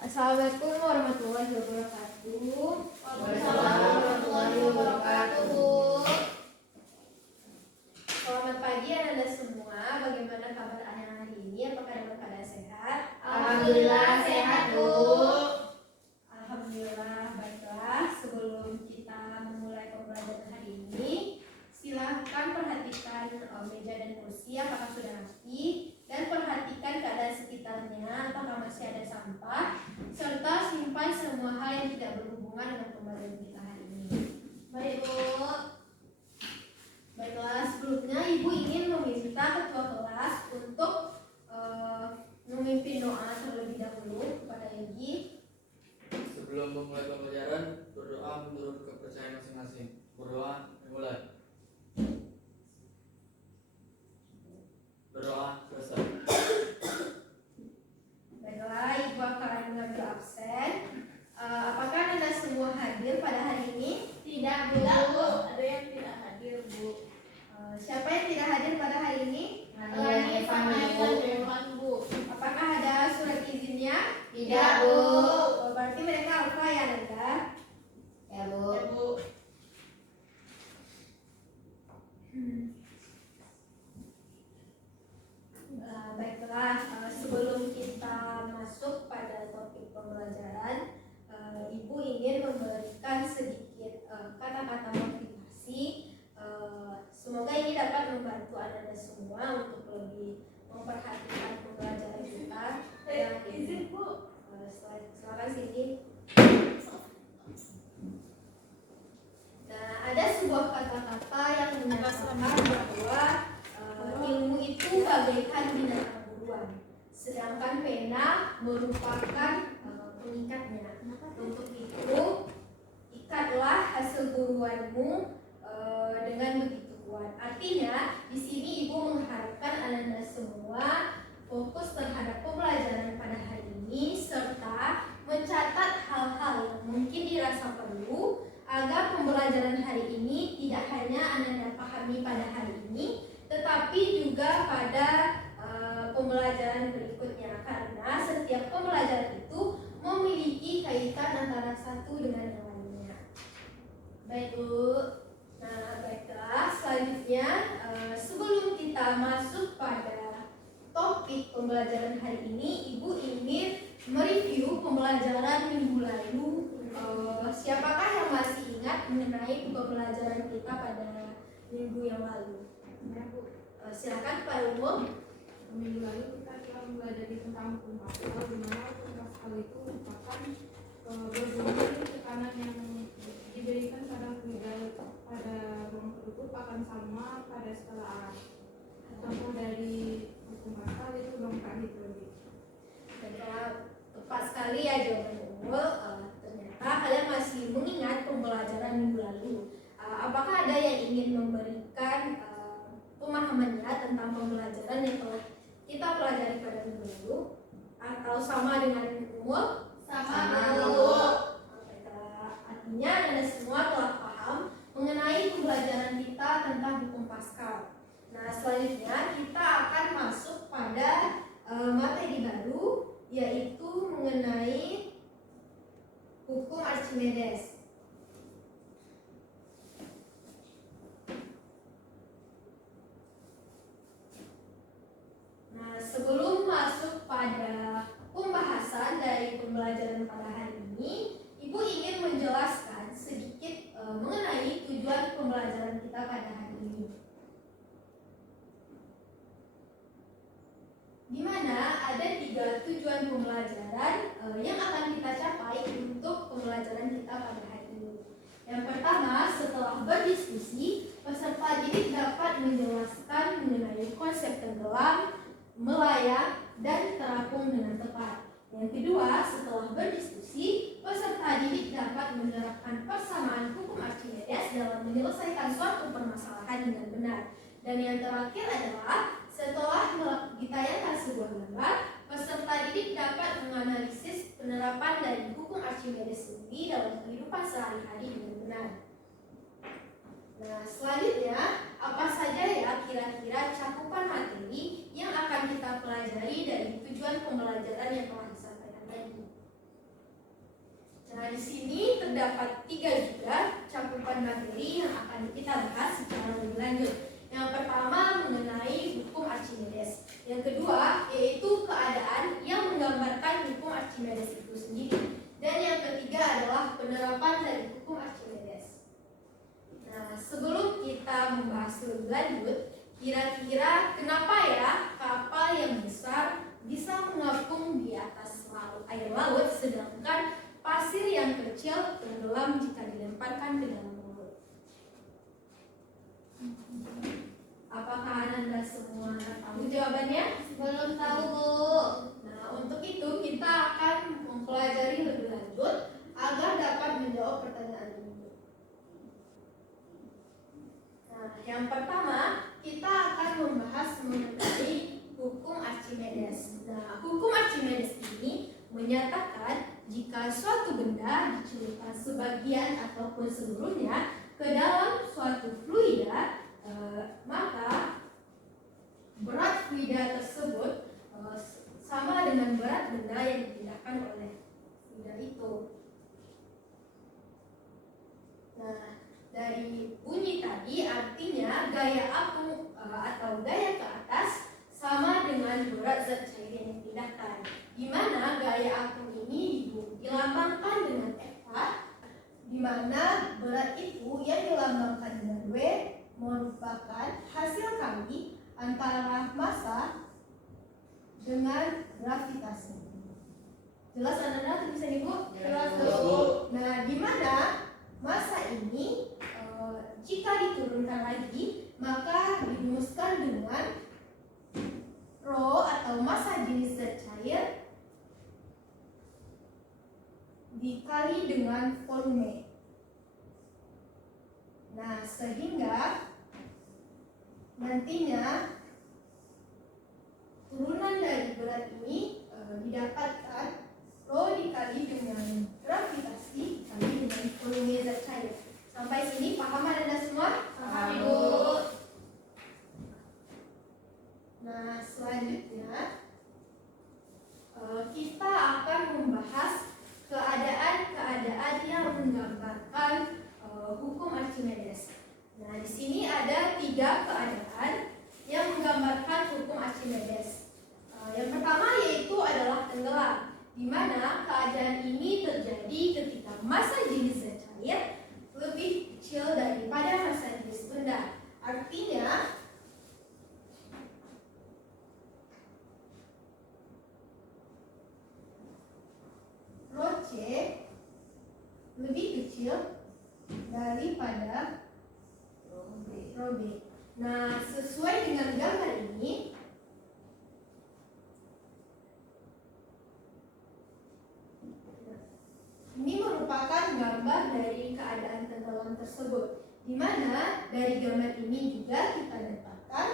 Assalamualaikum warahmatullahi wabarakatuh. Waalaikumsalam warahmatullahi wabarakatuh. Selamat pagi anak-anak semua. Bagaimana kabar anak hari ini? Apakah dalam keadaan sehat? Alhamdulillah sehat, Bu. Alhamdulillah. Baiklah, sebelum kita memulai pembelajaran hari ini, silahkan perhatikan meja dan kursi apakah sudah rapi, dan perhatikan keadaan sekitarnya apakah masih ada sampah, serta simpan semua hal yang tidak berhubungan dengan pembelajaran kita hari ini. Baik, Bu. Baiklah, sebelumnya Ibu ingin meminta ketua kelas untuk memimpin doa terlebih dahulu kepada Yogi. Sebelum memulai pembelajaran, berdoa menurut kepercayaan masing-masing. Berdoa dimulai. Berdoa selesai. Baiklah, Ibu akan mengambil absen. Apakah Anda semua hadir pada hari ini? Tidak, Bu. Ada yang tidak hadir, Bu. Siapa yang tidak hadir pada hari ini? Lani sama Evan, Bu. Apakah ada surat izinnya? Tidak, Bu. Berarti mereka alfa ya, Nanda? Ya, Bu. Baiklah, sebelum kita masuk pada topik pembelajaran, Ibu ingin memberikan sedikit kata-kata motivasi. Semoga ini dapat membantu Anda semua untuk lebih memperhatikan pembelajaran kita. Izin, Bu. Silakan sini. Nah, ada sebuah kata-kata yang menyatakan bahwa ilmu itu bagaikan binatang buruan, sedangkan pena merupakan pengikatnya. Untuk itu, ikatlah hasil buruanmu dengan begitu kuat. Artinya, di sini Ibu mengharapkan anak-anak semua fokus terhadap pembelajaran pada hari ini serta mencatat hal-hal yang mungkin dirasa perlu agar pembelajaran hari ini tidak hanya anak-anak pahami pada hari ini, tetapi juga pada pembelajaran berikutnya, karena setiap pembelajaran itu memiliki kaitan antara satu dengan yang lainnya. Baik, Bu. Nah, baiklah, selanjutnya sebelum kita masuk pada topik pembelajaran hari ini, Ibu ingin mereview pembelajaran minggu lalu. Siapakah yang masih ingat mengenai pembelajaran kita pada minggu yang lalu? Ya, Bu. Silakan Pak Umum. Minggu lalu kita telah mempelajari tentang hukum Pascal, di mana hukum Pascal itu merupakan berbunyi tekanan yang diberikan pada ruang tertutup akan sama pada skala arah. Contoh dari hukum Pascal itu dongkrak hidrolik. Tepat sekali ya jawaban Umul. Ternyata kalian masih mengingat pembelajaran minggu lalu. Apakah ada yang ingin memberikan pemahamannya tentang pembelajaran yang telah kita pelajari pada minggu lalu, atau sama dengan Umul? Sama, Bu. Artinya Anda semua telah paham mengenai pembelajaran kita tentang hukum Pascal. Nah, selanjutnya kita akan masuk pada materi baru, yaitu mengenai hukum Archimedes. Nah, sebelum masuk pada pembahasan dari pembelajaran pada hari ini, Ibu ingin menjelaskan sedikit mengenai tujuan pembelajaran kita pada hari ini. Di mana ada 3 tujuan pembelajaran yang akan kita capai untuk pembelajaran kita pada hari ini. Yang pertama, setelah berdiskusi, peserta didik dapat menjelaskan mengenai konsep tenggelam, melayang, dan terapung dengan tepat. Yang kedua, setelah berdiskusi, peserta didik dapat menerapkan persamaan hukum Archimedes dalam menyelesaikan suatu permasalahan dengan benar. Dan yang terakhir adalah setelah ditayangkan sebuah gambar, peserta didik dapat menganalisis penerapan dari hukum Archimedes sendiri dalam kehidupan sehari-hari dengan benar. Nah, selanjutnya, apa saja ya kira-kira cakupan materi yang akan kita pelajari dari tujuan pembelajaran yang telah disampaikan tadi? Nah, di sini terdapat 3 juga cakupan materi yang akan kita bahas secara lebih lanjut. Yang pertama mengenai hukum Archimedes. Yang kedua yaitu keadaan yang menggambarkan hukum Archimedes itu sendiri. Dan yang ketiga adalah penerapan dari hukum Archimedes. Nah, sebelum kita membahas lebih lanjut, kira-kira kenapa ya kapal yang besar bisa mengapung di atas air laut, sedangkan pasir yang kecil tenggelam jika dilemparkan ke dalam laut? Apakah Anda semua tahu jawabannya? Belum tahu, Bu. Nah, untuk itu kita akan mempelajari lebih lanjut agar dapat menjawab pertanyaan ini. Nah, yang pertama kita akan membahas mengenai hukum Archimedes. Nah, hukum Archimedes ini menyatakan jika suatu benda dicelupkan sebagian ataupun seluruhnya ke dalam suatu fluida, maka berat fluida tersebut sama dengan berat benda yang dipindahkan oleh fluida itu. Nah, dari bunyi tadi artinya gaya apung atau gaya ke atas sama dengan berat zat cair yang dipindahkan, di mana gaya apung ini dilambangkan dengan F, di mana berat itu yang dilambangkan dengan W merupakan hasil kali antara massa dengan gravitasi. Jelas Anda bisa nih Bu? Jelas, Bu. Nah, di mana massa ini jika diturunkan lagi maka dirumuskan dengan rho atau massa jenis zat cair dikali dengan volume. Nah, sehingga nantinya turunan dari berat ini didapatkan rho dikali dengan gravitasi dikali dengan volume zat cair. Sampai sini paham Anda semua? Paham, Bu. Bu. Nah, selanjutnya kita akan membahas keadaan-keadaan yang menggambarkan hukum Archimedes. Nah, di sini ada 3 keadaan yang menggambarkan hukum Archimedes. Yang pertama yaitu adalah tenggelam, di mana keadaan ini terjadi ketika massa jenis zat cair lebih kecil daripada massa jenis benda. Artinya rho C lebih kecil daripada rho B. Nah, sesuai dengan gambar ini, merupakan gambar dari keadaan tenggelam tersebut, di mana dari gambar ini juga kita dapatkan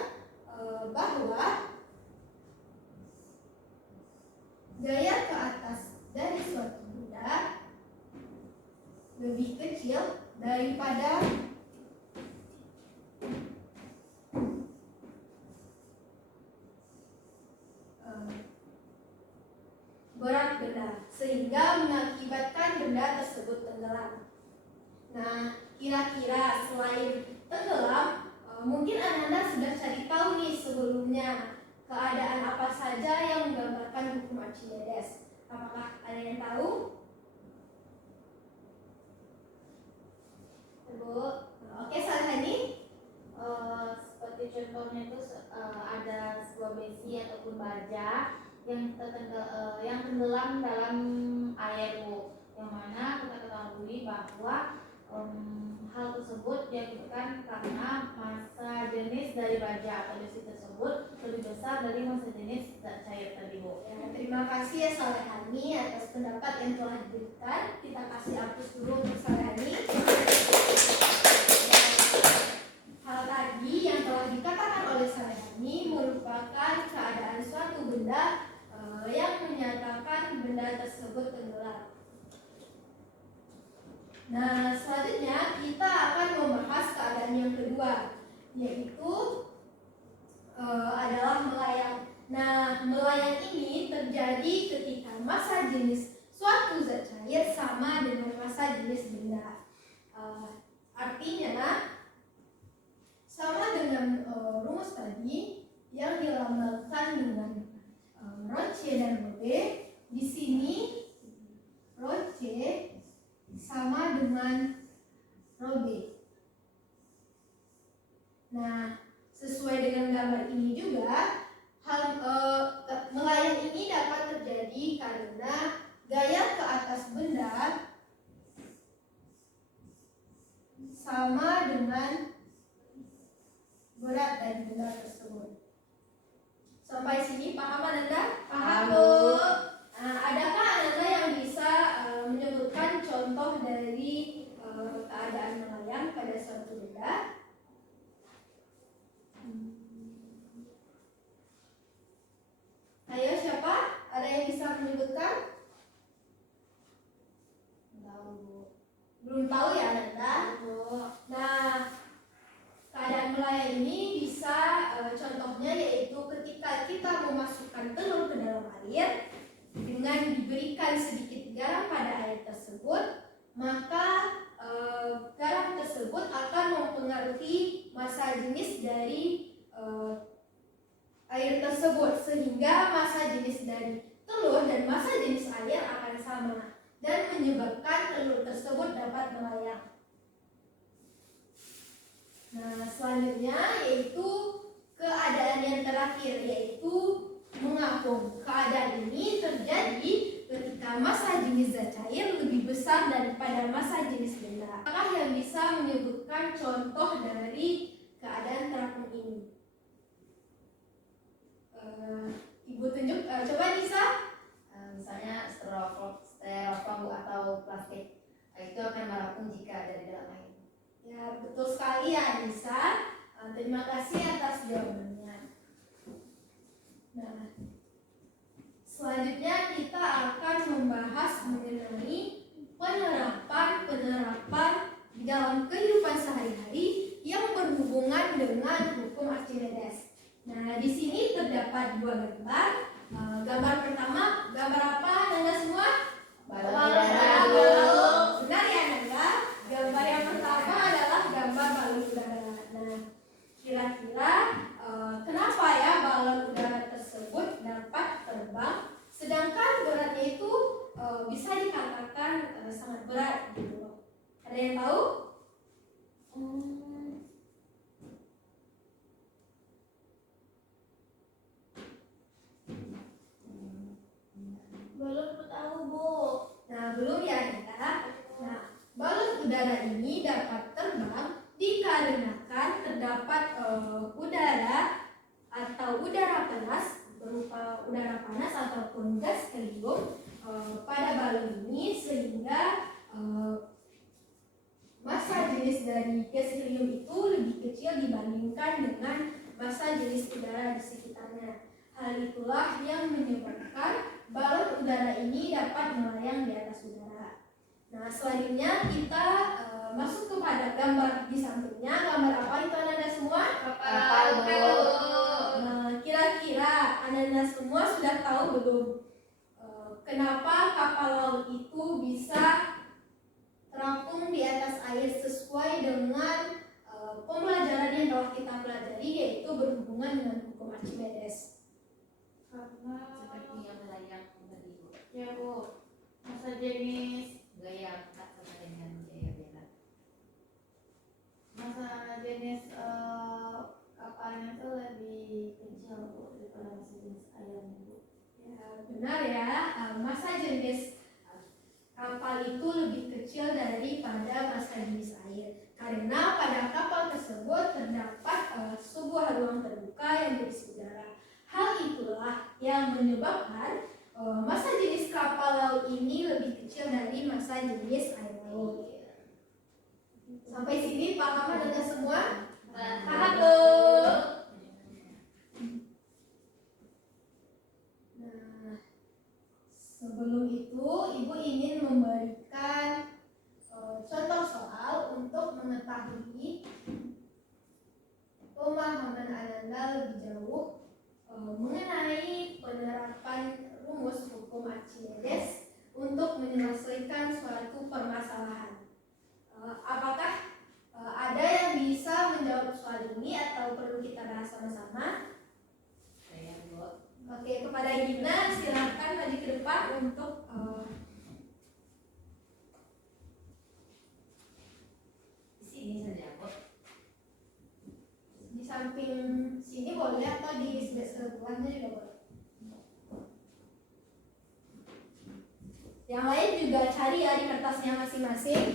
bahwa gaya ke atas dari suatu benda lebih kecil daripada berat benda, sehingga mengakibatkan benda tersebut tenggelam. Nah, kira-kira selain tenggelam, mungkin Anda sudah cari tahu nih sebelumnya keadaan apa saja yang menggambarkan hukum Archimedes. Apakah ada yang tahu? Bu, Oke, Salihani. seperti contohnya itu ada sebuah besi ataupun baja yang tenggelam dalam air, Bu. Yang mana kita ketahui bahwa hal tersebut diakibatkan karena massa jenis dari baja atau besi tersebut lebih besar dari massa jenis zat cair tadi, Bu. Ya, terima kasih ya Salihani atas pendapat yang telah diberikan. Kita kasih hapus dulu untuk Salihani. Hal tadi yang telah dikatakan oleh Salihani merupakan keadaan suatu benda yang menyatakan benda tersebut tenggelam. Nah, selanjutnya kita akan membahas keadaan yang kedua, yaitu adalah melayang. Nah, melayang ini terjadi ketika massa jenis suatu zat cair sama dengan jenis benda. Artinya sama dengan rumus tadi yang dilambangkan dengan rho C dan rho B. Di sini rho C sama dengan rho B. Nah, sesuai dengan gambar ini juga, melayang ini dapat terjadi karena gaya ke atas benda sama dengan berat dari benda tersebut. Sampai sini paham Ananda? Paham, Bu. Bu. Nah, adakah Ananda yang bisa menyebutkan contoh dari keadaan melayang pada suatu benda? Ayo, siapa? Ada yang bisa menyebutkan? Tahu, Bu. Belum tahu ya Ananda? Nah, keadaan melayang ini bisa contohnya yaitu ketika kita memasukkan telur ke dalam air dengan diberikan sedikit garam pada air tersebut, maka garam tersebut akan mempengaruhi massa jenis dari air tersebut, sehingga massa jenis dari telur dan massa jenis air akan sama dan menyebabkan telur tersebut dapat melayang. Nah, selanjutnya yaitu keadaan yang terakhir, yaitu mengapung. Keadaan ini terjadi ketika massa jenis zat cair lebih besar daripada massa jenis benda. Apakah yang bisa menyebutkan contoh dari keadaan terapung ini? Ibu tunjuk, coba Nisa. Misalnya styrofoam atau plastik, itu akan merapung jika ada di dalam air. Ya, betul sekali ya Nisa. Terima kasih atas jawabannya. Nah, selanjutnya kita akan membahas mengenai penerapan di dalam kehidupan sehari-hari yang berhubungan dengan hukum Archimedes. Nah, di sini terdapat dua gambar. Gambar pertama, gambar apa Nanda semua? Balon udara. Benar ya Nanda? Gambar yang pertama adalah gambar balon udara. Nah, kira-kira kenapa ya balon udara tersebut dapat terbang, sedangkan beratnya itu bisa dikatakan sangat berat gitu. Ada yang tahu? Belum tahu, Bu. Nah, belum ya Nanda. Nah, balon udara ini dapat terbang dikarenakan terdapat udara atau udara panas berupa udara panas ataupun gas helium pada balon ini, sehingga massa jenis dari gas helium itu lebih kecil dibandingkan dengan massa jenis udara di sekitarnya. Hal itulah yang menyebabkan balon udara ini dapat melayang di atas udara. Nah, selanjutnya kita masuk kepada gambar di sampingnya. Gambar apa itu Anda semua? Kapal, Bu. Nah, kira-kira Anda semua sudah tahu belum kenapa kapal laut itu bisa terapung di atas air sesuai dengan pembelajaran yang telah kita pelajari, yaitu berhubungan dengan hukum Archimedes. Karena Seperti yang melayang tadi, Bu. ya, Bu, massa jenis Gaya angkat sama dengan gaya berat. massa jenis kapalnya itu lebih kecil, Bu, daripada massa jenis airnya, Bu. Ya, benar ya, massa jenis kapal itu lebih kecil daripada massa jenis air, karena pada kapal tersebut terdapat sebuah ruang terbuka yang berisi udara. Hal itulah yang menyebabkan massa jenis kapal laut ini lebih kecil dari massa jenis air laut. Sampai sini paham Anda semua? Paham, Bu? Nah, sebelum itu Ibu ingin memberikan contoh soal untuk mengetahui pemahaman Ananda lebih jauh mengenai penerapan rumus hukum Archimedes untuk menyelesaikan menghasilkan suatu permasalahan. Apakah ada yang bisa menjawab soal ini atau perlu kita bahas sama-sama? Saya Bu. Oke, kepada Gina silakan maju ke depan untuk Di sini saja Bu. di samping sini boleh atau di sebelahnya juga boleh. Yang lain juga cari ya di kertasnya masing-masing.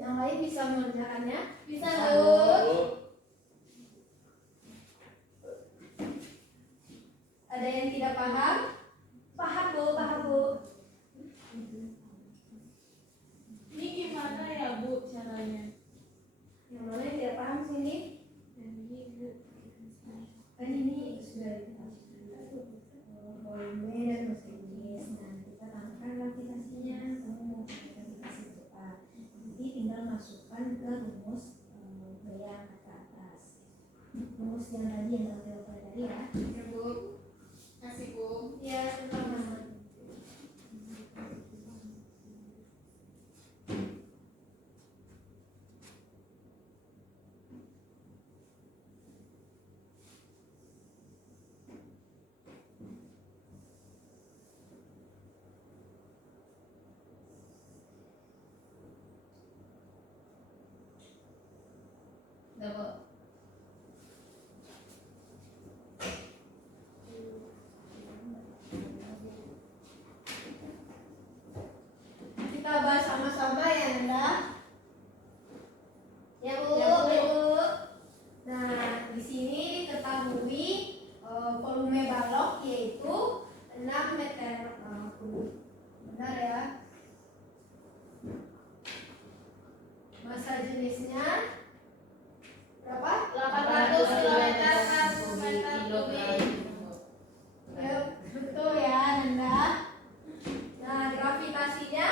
Yang lain bisa mengerjakannya? Bisa, Bu. Ada yang tidak paham? Paham, Bu, paham, Bu. Ini gimana ya Bu caranya? Yang mana yang tidak paham sini? Ini Bu. Kan ini sudah volume dan bahasa Inggris. Nah, kita tambahkan aplikasinya. Kamu mau aplikasi cepat. Nanti tinggal masukkan ke rumus gaya angkat ke atas. Rumus yang tadi yang kita pelajari ya. Ya Bu. Kasih Bu. Ya, sama-sama. Udah Bu. Kita bahas sama-sama ya, Nanda. Ya, Bu. Ya, Bu. Ya, Bu. Nah, di sini diketahui volume balok yaitu 6 meter kubik. Benar ya? Massa jenisnya berapa? 800 kilometer per kilogram. Ya, betul ya, Nanda. Nah, gravitasinya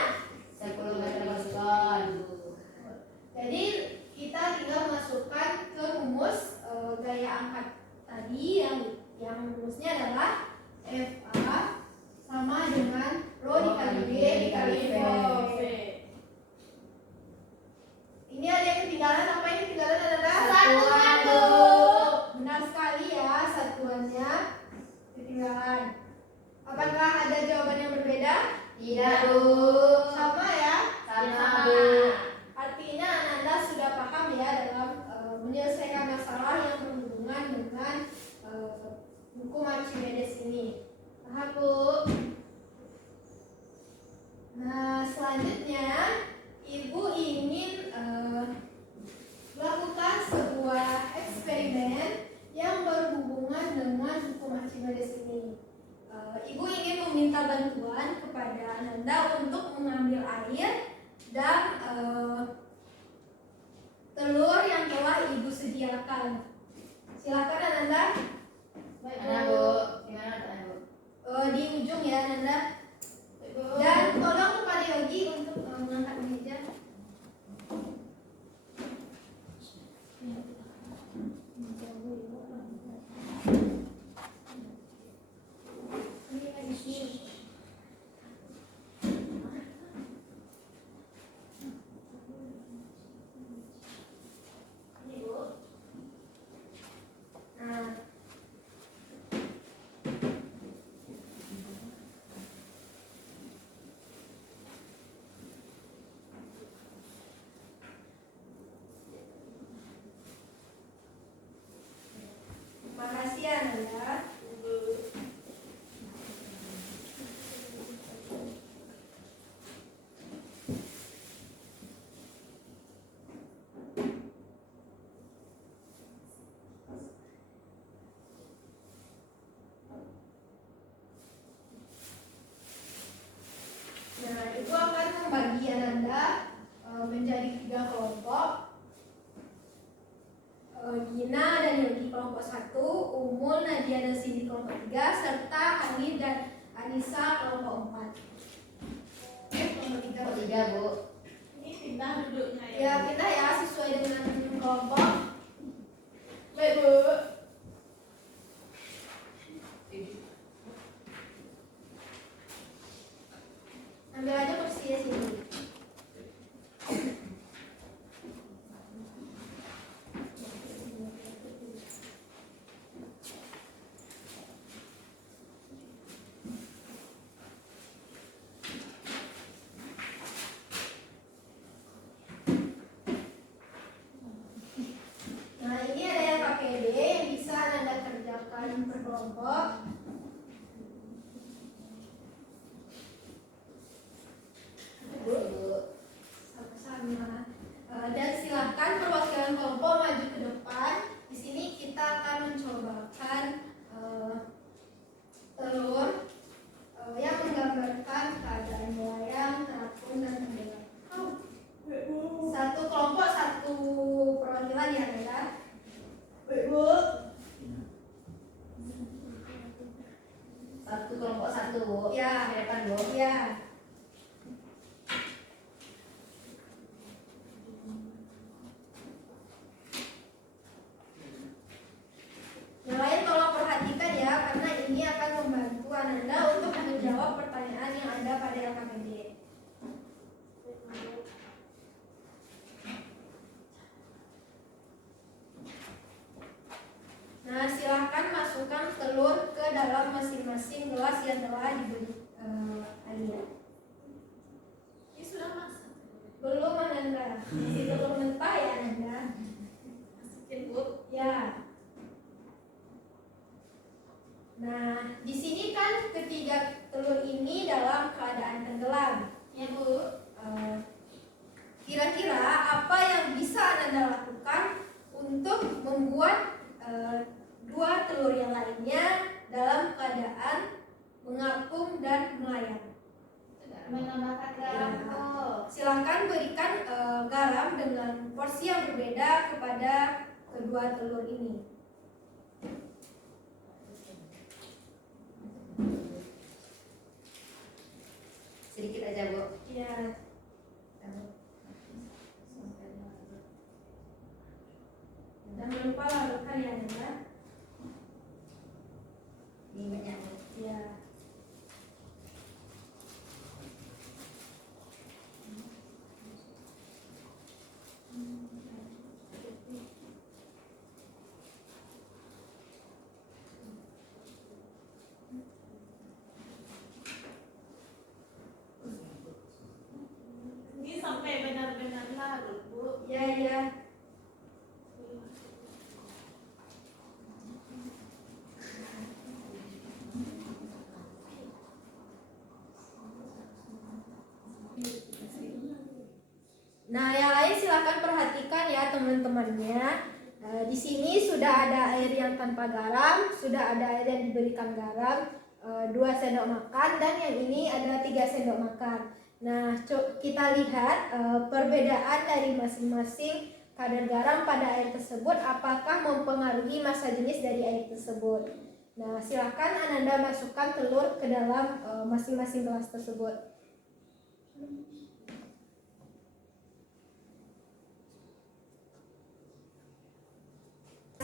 10 meter per sekon. jadi kita tinggal masukkan ke rumus gaya angkat tadi yang rumusnya adalah FA sama dengan rho dikali D dikali V. Ini ada yang ketinggalan, apa yang ketinggalan adalah Satuan, Bu. Benar sekali ya, satuannya ketinggalan. Apakah ada jawaban yang berbeda? Tidak Bu. Sama ya? Sama Bu. Artinya Anda sudah paham ya dalam menyelesaikan masalah yang berhubungan dengan hukum Archimedes ini. Paham Bu? Nah, selanjutnya Ibu ingin melakukan sebuah eksperimen yang berhubungan dengan hukum Archimedes ini. Ibu ingin meminta bantuan kepada Ananda untuk mengambil air dan telur yang telah Ibu sediakan. Silakan Ananda. Mana Bu? Gimana caranya Bu? Di ujung ya Ananda. Dan tolong kepada Yogi untuk mengangkat meja. Ananda menjadi 3 kelompok. Gina dan Yogi kelompok 1, Umul, Nadia dan Cindy kelompok 3, serta Hanif dan Anissa kelompok 4. Oke, kelompok 3. Kelompok 3, Bu. Ini pindah duduknya Ya, pindah ya sesuai dengan kelompok. Baik, Bu. Ambil aja kursinya sini. Nah, ini ada yang KPD yang bisa Anda kerjakan per kelompok. Bu. Sama-sama. Dan silakan perwakilan kelompok maju ke depan. Di sini kita akan mencobakan telur yang menggambarkan keadaan layang, terapung, dan tenggelam. Satu kelompok, satu perwakilan ya, Nanda. Bu. Satu kelompok 1, Bu. Ya. Ke depan, Bu. Ya. Yang lain tolong perhatikan ya, karena ini akan membantu Ananda untuk menjawab pertanyaan yang ada pada LKPD. Nah, silahkan masukkan telur ke dalam masing-masing gelas yang telah diberi Alia. Ini sudah masak. Belum, Ananda. Masih telur mentah ya, Ananda. Masukin, Bu. Ya. Nah, di sini kan ketiga telur ini dalam keadaan tenggelam. Ya, Bu. Kira-kira apa yang bisa Anda lakukan untuk membuat 2 telur yang lainnya dalam keadaan mengapung dan melayang? Menambahkan garam, Bu. Silakan berikan garam dengan porsi yang berbeda kepada kedua telur ini. Sedikit aja, Bu. Ya. Jangan lupa larutkan ya, Nanda. Ini banyak, Bu. Ya. Ini sampai benar-benar larut, Bu. Ya, ya. Nah, yang lain silakan perhatikan ya teman-temannya. Di sini sudah ada air yang tanpa garam, sudah ada air yang diberikan garam 2 sendok makan, dan yang ini ada 3 sendok makan. Nah, kita lihat perbedaan dari masing-masing kadar garam pada air tersebut, apakah mempengaruhi massa jenis dari air tersebut. Nah, silakan Ananda masukkan telur ke dalam masing-masing gelas tersebut.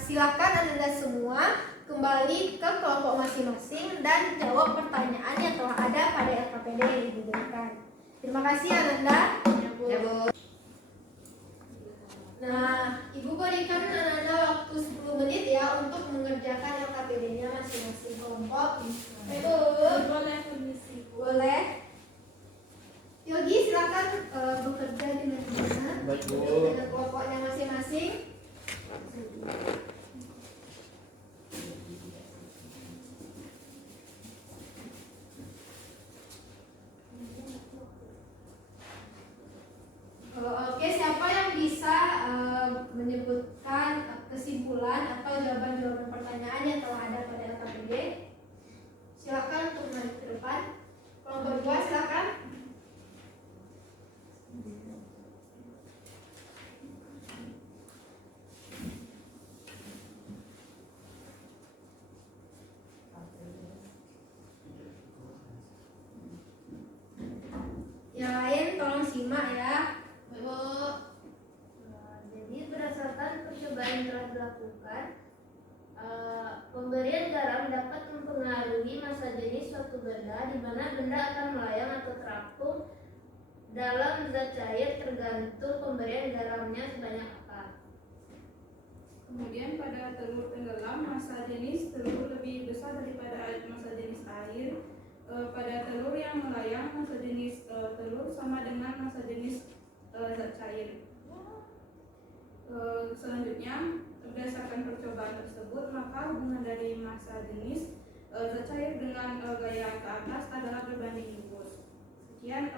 Silakan Anda semua kembali ke kelompok masing-masing dan jawab pertanyaan yang telah ada pada LKPD yang diberikan. Terima kasih Ananda. Ya, Bu. Ya, Bu. Nah, Ibu berikan Ananda waktu 10 menit ya untuk mengerjakan LKPD-nya masing-masing kelompok. Ibu, Boleh permisi, Bu. boleh. Yogi silakan bekerja dengan benar Baik, Bu. dengan kelompoknya masing-masing. Oke, siapa yang bisa menyebutkan kesimpulan atau jawaban-jawaban pertanyaan yang telah ada pada LKPD? Silakan untuk maju ke depan. Kelompok 2 silakan. disimak ya. Bu. Jadi berdasarkan percobaan yang telah dilakukan, pemberian garam dapat mempengaruhi massa jenis suatu benda di mana benda akan melayang atau terapung dalam zat cair tergantung pemberian garamnya sebanyak apa. Kemudian pada telur tenggelam, massa jenis telur lebih besar daripada massa jenis air. Pada telur yang melayang, massa jenis telur sama dengan massa jenis zat cair. Selanjutnya, berdasarkan percobaan tersebut, maka hubungan dari massa jenis zat cair dengan gaya ke atas adalah berbanding lurus. Sekian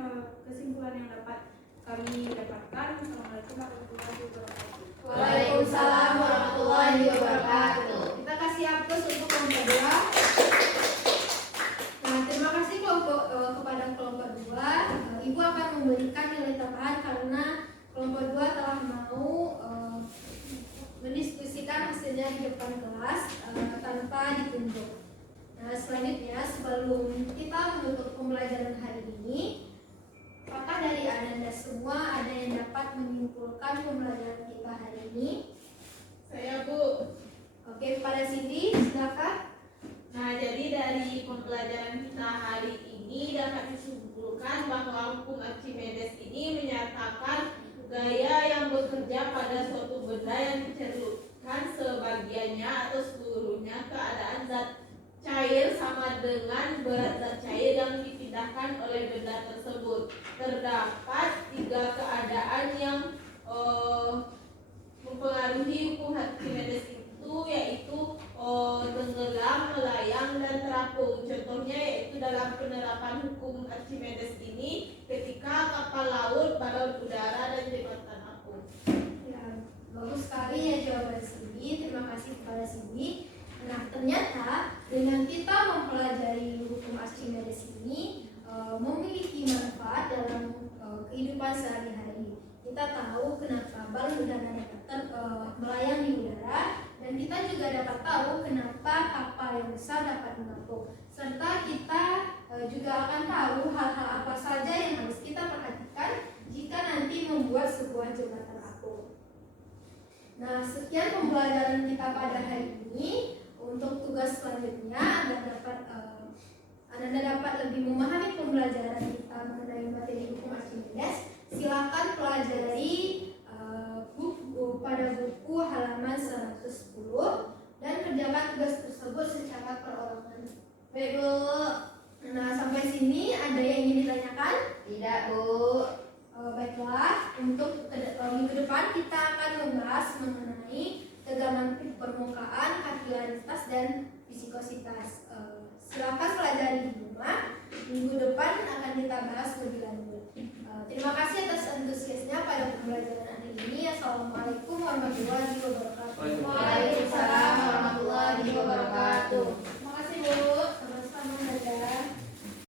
kesimpulan yang dapat kami dapatkan. Assalamualaikum warahmatullahi wabarakatuh. Waalaikumsalam warahmatullahi wabarakatuh. Kita kasih hapus untuk kelompok 2. Nah, terima kasih kepada kelompok 2. Ibu akan memberikan nilai tambahan karena kelompok 2 telah mau mendiskusikan hasilnya di depan kelas tanpa ditunjuk. Nah, selanjutnya sebelum kita menutup pembelajaran hari ini, apakah dari Anda semua ada yang dapat menyimpulkan pembelajaran kita hari ini? Saya, Bu. Oke, pada Cindy, silakan. Nah, jadi dari pembelajaran kita hari ini dapat disimpulkan bahwa hukum Archimedes ini menyatakan gaya yang bekerja pada suatu benda yang dicerminkan sebagiannya atau seluruhnya keadaan zat cair sama dengan berat zat cair yang dipindahkan oleh benda tersebut. Terdapat 3 keadaan yang mempengaruhi hukum Archimedes itu, yaitu tenggelam, melayang, dan terapung. Contohnya yaitu dalam penerapan hukum Archimedes ini ketika kapal laut, balon udara, dan jembatan apung. Ya, bagus sekali ya jawaban Cindy. Terima kasih kepada Cindy. Nah, ternyata dengan kita mempelajari hukum Archimedes ini memiliki manfaat dalam kehidupan sehari-hari. Kita tahu kenapa balon udara dapat melayang di udara, dan kita juga dapat tahu kenapa kapal yang besar dapat mengapung. Serta kita juga akan tahu hal-hal apa saja yang harus kita perhatikan jika nanti membuat sebuah jembatan apung. Nah, sekian pembelajaran kita pada hari ini. Untuk tugas selanjutnya Anda dapat lebih memahami pembelajaran kita mengenai materi hukum Archimedes. Silakan pelajari pada buku halaman 110 dan kerjakan tugas tersebut secara perorangan. Baik, Bu. Nah, sampai sini ada yang ingin ditanyakan? Tidak, Bu. Baiklah, untuk minggu depan kita akan membahas mengenai tegangan permukaan, kapilaritas, dan viskositas. Silakan pelajari di rumah. Minggu depan akan kita bahas lebih lanjut. Terima kasih atas antusiasnya pada pembelajaran hari ini. Assalamualaikum warahmatullahi wabarakatuh.